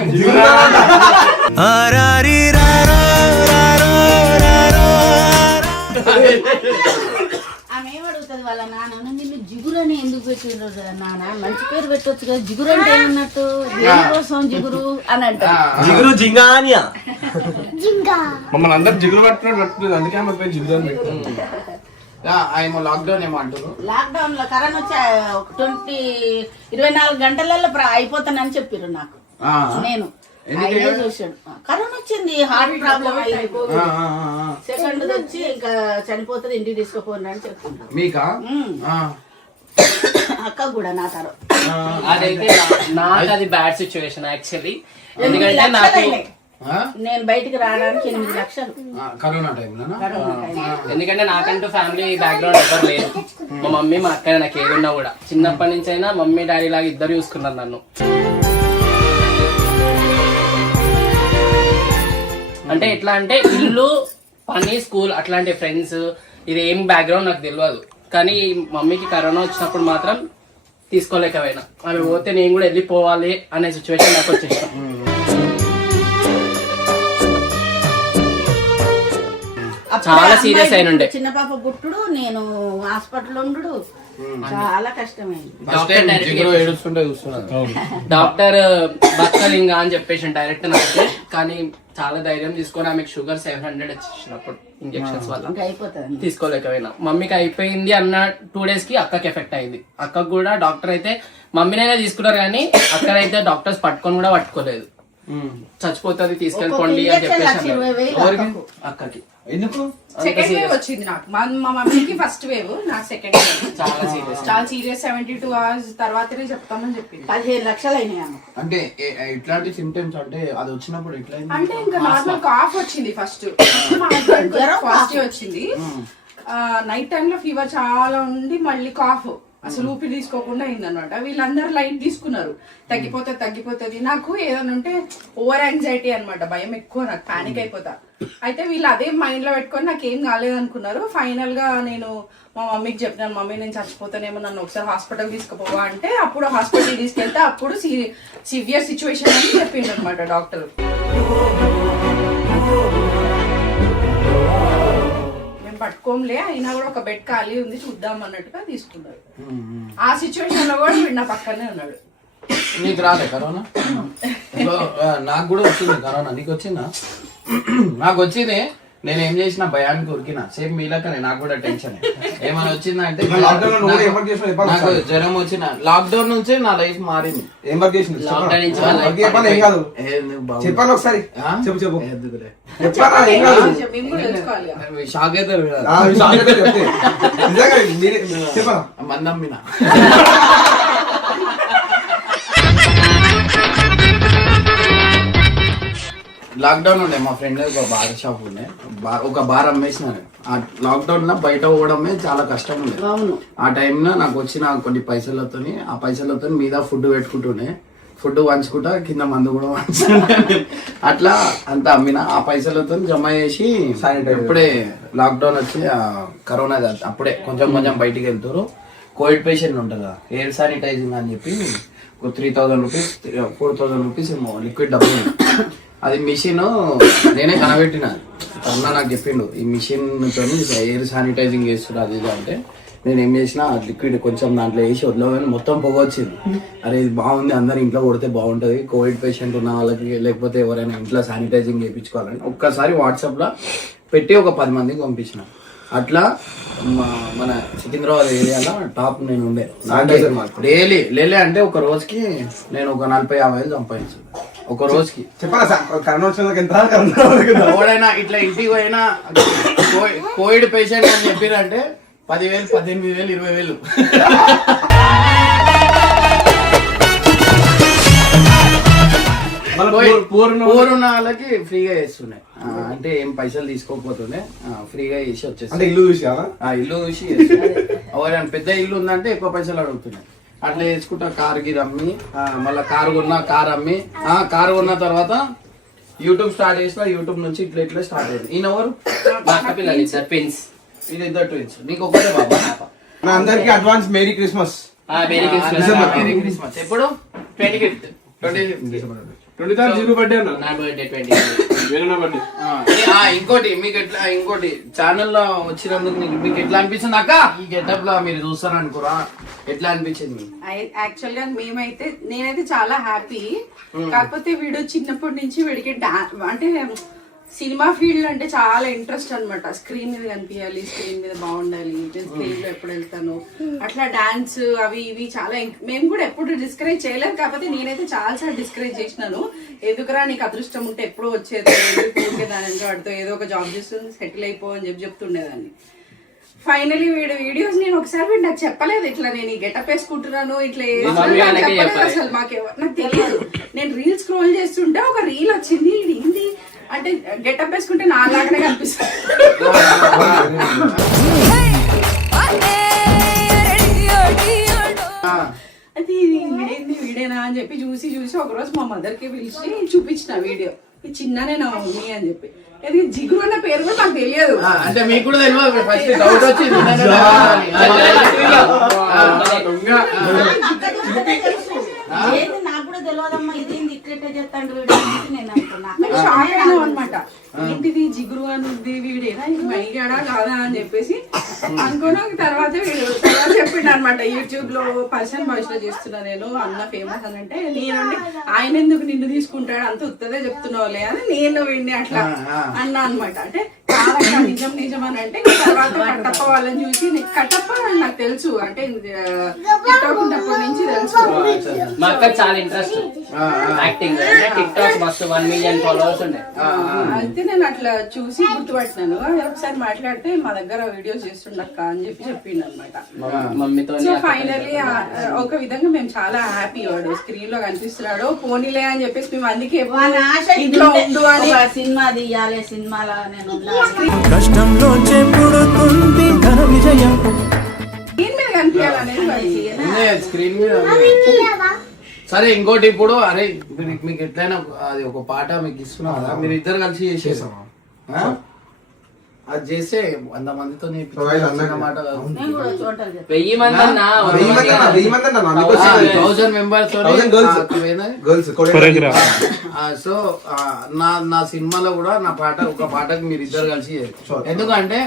ఆమె ఏమడుగుతుంది వాళ్ళ నాన్న, నిన్ను జిగురని ఎందుకు పెట్టిండ్రు నాన్న, మంచి పేరు పెట్టొచ్చు కదా, జిగురు అంటే ఏమన్నట్టు, దేనికోసం జిగురు అని అంటారు. జిగురు జింగానియా మమ్మల్ని అందరు జిగురు పట్టుకున్నట్టు, అందుకే ఆమె పేరు జిగురు అని పెట్టింది. ఆయన లాక్డౌన్ ఏమో అంటారు. లాక్డౌన్ లో కరోనా వచ్చి 24 గంటలలో అయిపోతానని చెప్పారు నాకు. నేను ఆయనే చూసాడు, కరోనా వచ్చింది, హార్ట్ ప్రాబ్లం అయ్యింది, సెకండ్ వచ్చి ఇంకా చనిపోతుంది, ఇంటికి తీసుకుపోండి అని చెప్తున్నారు. మీకా? అక్క కూడా నా తర్వాత అదైతే నాకు అది బ్యాడ్ సిచ్యువేషన్ యాక్చువల్లీ. ఎందుకంటే నాకు నేను బయటికి రావడానికి 8 లక్షలు కరోనా టైంలో. ఎందుకంటే నాకంటూ ఫ్యామిలీ బ్యాక్గ్రౌండ్ ఎవరు లేదు. మా మమ్మీ మా అక్క నాకు ఏదున్నా కూడా చిన్నప్పటి నుంచి అయినా మమ్మీ డాడీ లాగా ఇద్దరు చూసుకున్నారు నన్ను. అంటే ఎట్లా అంటే ఇల్లు, పని, స్కూల్ అట్లాంటి ఫ్రెండ్స్, ఇది ఏం బ్యాక్గ్రౌండ్ నాకు తెలియదు. కానీ మమ్మీకి కరోనా వచ్చినప్పుడు మాత్రం తీసుకోలేకపోయినా. ఆమె పోతే నేను కూడా వెళ్ళిపోవాలి అనే సిచ్యువేషన్ నాకు వచ్చేసాం. చాలా సీరియస్ అయినుండే. చిన్న పాప పుట్టుడు, నేను హాస్పిటల్ ఉండు, చాలా కష్టమైంది. డాక్టర్ బతకలింగా అని చెప్పేసి డైరెక్ట్ నాకు. కానీ చాలా ధైర్యం తీసుకొని ఆమెకు షుగర్ 700 వచ్చేసినప్పుడు ఇంజెక్షన్స్ వల్ల తీసుకోలేకపోయినా. మమ్మీకి అయిపోయింది అన్న 2 days కి అక్కకి ఎఫెక్ట్ అయింది. అక్కకు కూడా డాక్టర్ అయితే మమ్మీనైనా తీసుకున్నారు కానీ అక్కడైతే డాక్టర్స్ పట్టుకొని కూడా పట్టుకోలేదు. చచ్చిపోతుంది తీసుకెళ్ళిపోండి అని చెప్పేసి అక్కకి. ఎందుకు? సెకండ్ వేవ్ వచ్చింది నాకు. మా మమ్మీకి ఫస్ట్ వేవ్, నాకు సెకండ్ వేవ్. చాలా సీరియస్ 72 hours తర్వాతనే చెప్తామని చెప్పింది. 15 లక్షలు అయినాయి. అంటే ఇట్లాంటి సిమ్టమ్స్ అంటే అది వచ్చినప్పుడు ఎట్లా? అంటే ఇంకా నార్మల్ కాఫ్ వచ్చింది ఫస్ట్, పాజిటివ్ వచ్చింది. నైట్ టైమ్ లో ఫీవర్ చాలా ఉండి మళ్ళీ కాఫ్, అసలు ఊపిరి తీసుకోకుండా అయిందనమాట. వీళ్ళందరూ లైట్ తీసుకున్నారు, తగ్గిపోతుంది. నాకు ఏదైనా ఉంటే ఓవర్ యాంగ్జైటీ అనమాట, భయం ఎక్కువ, నాకు పానిక్ అయిపోతా. అయితే వీళ్ళు అదే మైండ్ లో పెట్టుకొని నాకు ఏం కాలేదనుకున్నారు. ఫైనల్ గా నేను మా మమ్మీకి చెప్పినాను, మమ్మీ నేను చచ్చిపోతానేమో, నన్ను ఒకసారి హాస్పిటల్ తీసుకుపోవా అంటే అప్పుడు హాస్పిటల్ తీసుకెళ్తే అప్పుడు సివియర్ సిచ్యువేషన్ అని చెప్పిండు అనమాట డాక్టర్. పట్టుకోంలే, అయినా కూడా ఒక బెడ్ ఖాళీ ఉంది చూద్దాం అన్నట్టుగా తీసుకున్నారు. ఆ సిచ్యువేషన్ లో కూడా వీడు నా పక్కనే ఉన్నాడు. నీకు రాలే కరోనా? నాకు కూడా వచ్చింది కరోనా. నీకు వచ్చిందా? నాకు వచ్చింది. నేను ఏం చేసిన భయానికి ఉరికిన, సేమ్ మీలకనే నాకు కూడా టెన్షన్. ఏమైనా వచ్చిందా అంటే నాకు జ్వరం వచ్చిన. లాక్డౌన్ నుంచి నా లైఫ్ మారింది. ఏం వర్క్ చేసింది చెప్పాలి ఒకసారి, చెప్పు షాక్ అవుతారు చెప్పా. మందమ్మిన లాక్డౌన్ ఉండే, మా ఫ్రెండ్ ఒక బార్ షాప్ ఉండే, ఒక బార్ అమ్మేసిన. ఆ లాక్డౌన్ లో బయట పోవడమే చాలా కష్టం ఉండే. ఆ టైంలో నాకు వచ్చిన కొన్ని పైసలతోని, ఆ పైసలతో మీద ఫుడ్ పెట్టుకుంటుండే, ఫుడ్ వంచుకుంటా, కింద మందు కూడా వంచుకుంటే అట్లా అంతా అమ్మిన. ఆ పైసలతో జమ చేసి ఇప్పుడే లాక్డౌన్ వచ్చి కరోనా అప్పుడే కొంచెం బయటికి వెళ్తారు. కోవిడ్ పేషెంట్ ఉంటారు కదా, ఎయిర్ శానిటైజింగ్ అని చెప్పి 3,000 రూపీస్ 4,000 రూపీస్ ఏమో లిక్విడ్ డబ్బులు ఉంది. అది మిషన్ నేనే కనబెట్టిన. అన్న నాకు చెప్పిండు ఈ మిషన్ ఎయిర్ శానిటైజింగ్ చేస్తున్నారు అది ఇది అంటే నేను ఏం చేసిన లిక్విడ్ కొంచెం దాంట్లో వేసి వదిలేదని మొత్తం పొగ వచ్చింది. అరే ఇది బాగుంది, అందరు ఇంట్లో కొడితే బాగుంటుంది, కోవిడ్ పేషెంట్ ఉన్న వాళ్ళకి లేకపోతే ఎవరైనా ఇంట్లో శానిటైజింగ్ చేయించుకోవాలని ఒక్కసారి వాట్సాప్లో పెట్టి ఒక 10 మందికి పంపించిన. అట్లా మన సికింద్రాబాద్ ఏరియాలో టాప్ నేను ఉండే. డైలీ లేలే అంటే ఒక రోజుకి నేను ఒక 40-50 వేలు సంపాదించాను ఒక రోజుకి. చెప్పాలా సార్ కరోనా వచ్చినందుకు ఎంత ఎవడైనా ఇట్లా ఇంటికి పోయినా కోవిడ్ పేషెంట్ అని చెప్పిరంటే 10,000, 18,000, 20,000. పూర్ణ వాళ్ళకి ఫ్రీగా చేస్తున్నాయి. అంటే ఏం పైసలు తీసుకోకపోతుండే ఫ్రీగా చేసి వచ్చేసి అంటే ఇల్లు చూసి ఇల్లు చూసి ఎవరైనా పెద్ద ఇల్లు ఉందంటే ఎక్కువ పైసలు అడుగుతున్నాయి. అట్లా చేసుకుంటా కారుకి అమ్మి మళ్ళీ కారు అమ్మి కారు కొన్న తర్వాత యూట్యూబ్ స్టార్ట్ చేసిన. యూట్యూబ్ నుంచి ఇట్లా స్టార్ట్ అయింది. ఈయన ఎవరు? ట్విన్స్. ఇది ఇద్దరు ట్విన్స్. నీకు ఒకటే బాబా? నా అందరికి advance merry Christmas. Merry Christmas ఎప్పుడు? 25th. 23rd జిగ్రు బర్త్డే అన్న. నా బర్త్డే 20. ఇంకోటి ఛానల్లో వచ్చినందుకు మీకు ఎట్లా అనిపించింది అక్క? ఈ గెటప్ లో మీరు చూస్తారని అనుకోరా, ఎట్లా అనిపించింది? యాక్చువల్ గా నేనైతే చాలా హ్యాపీ. కాకపోతే వీడు చిన్నప్పటి నుంచి వీడికి అంటే సినిమా ఫీల్డ్ అంటే చాలా ఇంట్రెస్ట్ అన్నమాట. స్క్రీన్ మీద కనిపించాలి, స్క్రీన్ మీద బాగుండాలి, స్క్రీన్ లో ఎప్పుడు వెళ్తాను అట్లా డాన్స్ అవి ఇవి చాలా. మేము కూడా ఎప్పుడు డిస్కరేజ్ చేయలేదు, కాకపోతే నేనైతే చాలా సార్లు డిస్కరేజ్ చేసినాను. ఎందుకురా నీకు అదృష్టం ఉంటే ఎప్పుడో వచ్చేది, ఊరికేదానంటే వాడితో ఏదో ఒక జాబ్ చేస్తుంది సెటిల్ అయిపో అని చెప్తుండేదాన్ని. ఫైనలీ వీడు వీడియోస్ నేను ఒకసారి వీడు నాకు చెప్పలేదు ఇట్లా నేను ఈ గెటప్ వేసుకుంటున్నాను ఇట్లా చెప్పలేదు అసలు. నాకు తెలియదు. నేను రీల్ స్క్రోల్ చేస్తుంటే ఒక రీల్ వచ్చింది. ఇది ఏంది అంటే గెటప్ వేసుకుంటే నా లాగానే కనిపిస్తుంది. అది ఏంది వీడేనా అని చెప్పి చూసి ఒకరోజు మా మదర్ కి పిలిచి చూపించిన వీడియో. ఈ చిన్ననే నా మమ్మీ అని చెప్పి. అది జిగురు అన్న పేరు కూడా నాకు తెలియదు. అంటే మీకు కూడా తెలియదు. ఫస్ట్ డౌట్ వచ్చింది. నాకు కూడా తెలియదమ్మా ఇదేంది ఇట్లా చెప్తాడు నేను అనమాట. ఏంటిది జిగురు అని వీడేనా మైగాడా కాదా అని చెప్పేసి అనుకున్నా. తర్వాత వీడు చెప్పిండు అనమాట. యూట్యూబ్ లో పర్సన్ వాయిస్ లో చేస్తున్నా నేను, అన్న ఫేమస్ అని అంటే నేనండి ఆయన ఎందుకు నిన్ను తీసుకుంటాడు అంత ఉత్తదే చెప్తున్నావులే అని నేను వీడిని అట్లా అన్నా అనమాట. అంటే చాలా నిజం అని అంటే తర్వాత కట్టప్ప వాళ్ళని చూసి కట్టప్ప నాకు తెలుసు అంటే టిక్టాక్ ఉన్నప్పటి నుంచి తెలుసు. మా అక్క చాలా ఇంట్రెస్ట్ యాక్టింగ్. టిక్టాక్ మస్తు 1 million ఫాలోవర్స్ ఉండే. అయితే నేను అట్లా చూసి గుర్తుపట్టినాను. ఒకసారి మాట్లాడితే మా దగ్గర వీడియోస్ చేస్తుండక్క అని చెప్పిండు అనమాట. మమ్మీతో. సో ఫైనల్లీ ఒక విధంగా మేము చాలా హ్యాపీ. వాడు స్క్రీన్ లో కనిపిస్తున్నాడు పోనీలే అని చెప్పేసి మేము అందుకే ఇంట్లో ఉండు అని సినిమా తీయాలి, సినిమాలో నేను కష్టంలో పుడుతుంది ఘన విజయం. స్క్రీన్ మీద కనిపించాలనేది స్క్రీన్ మీద. సరే ఇంకోటి ఇప్పుడు అరే మీకు ఎట్లయినా అది ఒక పాట మీకు ఇస్తున్నా కదా, మీరు ఇద్దరు కలిసి చేసేసాం. అది చేస్తే 100 మందితో మాట 1000 మంది 1000 మెంబర్స్. సో నా సినిమాలో కూడా నా ఒక పాటకు మీరు ఇద్దరు కలిసి ఎందుకంటే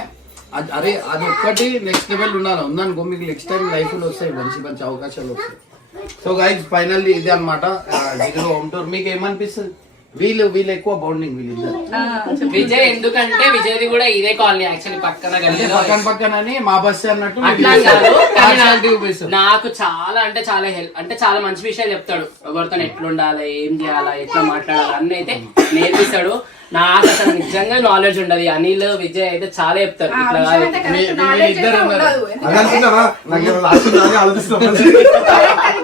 అరే అది ఒక్కటి నెక్స్ట్ లెవెల్ ఉందనుకో మీకు నెక్స్ట్ టైం లైఫ్ లో వస్తాయి మంచి అవకాశాలు వస్తాయి. సో గైస్ ఫైనల్లీ ఇది అనమాట జిగురు హోమ్ టూర్. మీకు ఏమనిపిస్తుంది? వీళ్ళు ఎక్కువ బౌండింగ్ వీళ్ళిద్దరు. విజయ్ ఎందుకంటే విజయ్ది కూడా ఇదే కాలనీ యాక్చువల్లీ పక్కన మా బస్ అన్నట్టు. నాకు చాలా అంటే చాలా హెల్ప్ అంటే చాలా మంచి విషయాలు చెప్తాడు. ఎవరితో ఎట్లుండాలి, ఏం చేయాలా, ఎట్లా మాట్లాడాలి అన్ని అయితే నేర్పిస్తాడు. నాకు అసలు నిజంగా నాలెడ్జ్ ఉండదు. అనిల్ విజయ్ అయితే చాలా చెప్తారు.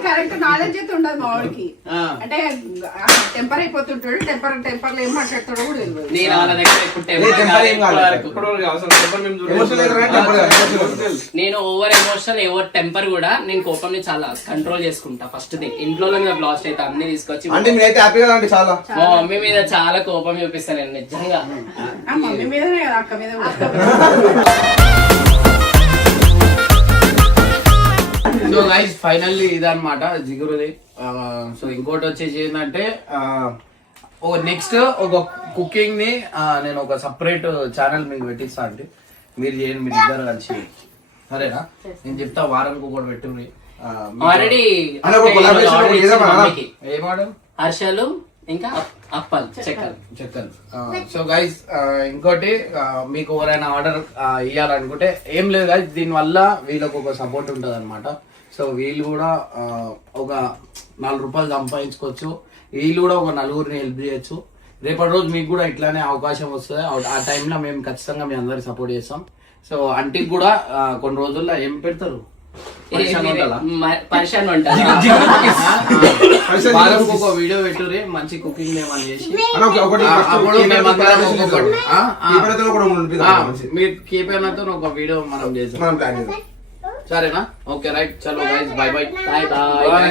కరెక్ట్ నాలెడ్జ్ అయితే ఉండదు మా వాడికి. అంటే టెంపర్ అయిపోతుంటాడు. టెంపర్ లో ఏం మాట్లాడతాడో కూడా తెలియదు. నేను వాళ్ళ దగ్గర నేను ఓవర్ ఎమోషనల్ ఓవర్ టెంపర్ కూడా నేను కోపం చాలా కంట్రోల్ చేసుకుంటా. ఫస్ట్ థింగ్ ఇంట్లో బ్లాస్ట్ అయితే అన్ని తీసుకొచ్చి మా మమ్మీ మీద చాలా కోపం చూపిస్తాను నేను నిజంగా. మమ్మీ మీదనే కదా అక్క మీద సో గైస్ ఫైనల్లీ ఇదన్నమాట జిగురుది. సో ఇంకోటి వచ్చేసి ఏంటంటే ఓ నెక్స్ట్ ఒక కుకింగ్ ని నేను ఒక సపరేట్ ఛానల్ మీకు పెట్టిస్తా అండి, మీరు చేయండి, మీరు ఇద్దరు కలిసి, సరేనా? నేను చెప్తా వారానికి ఒకటి పెట్టుకుని. ఆల్రెడీ అలా ఒక collaboration ఒకటి చేద్దామా? ఏమాడు హర్షలు ఇంకా అప్పల్ చెక్కలు. సో గైస్ ఇంకోటి మీకు ఎవరైనా ఆర్డర్ ఇవ్వాలనుకుంటే ఏం లేదు గైస్, దీనివల్ల వీళ్ళకు ఒక సపోర్ట్ ఉంటుంది అనమాట. సో వీళ్ళు కూడా ఒక 4 రూపాయలు సంపాదించుకోవచ్చు, వీళ్ళు కూడా ఒక 4గురిని హెల్ప్ చేయొచ్చు. రేపటి రోజు మీకు కూడా ఇట్లానే అవకాశం వస్తుంది. ఆ టైంలో మేము ఖచ్చితంగా మీ అందరికి సపోర్ట్ చేస్తాం. సో అంటికి కూడా కొన్ని రోజుల్లో ఏం పెడతారు, పరిశాన్ ఉంటారు. వారంకి ఒక వీడియో పెట్టుర్రి, మంచి కుకింగ్ ఏమని చేసి ఒకటి మీరు కీపైనతో ఒక వీడియో మనం చేస్తాం, సరేనా? ఓకే రైట్, చలో guys, bye bye. Bye bye.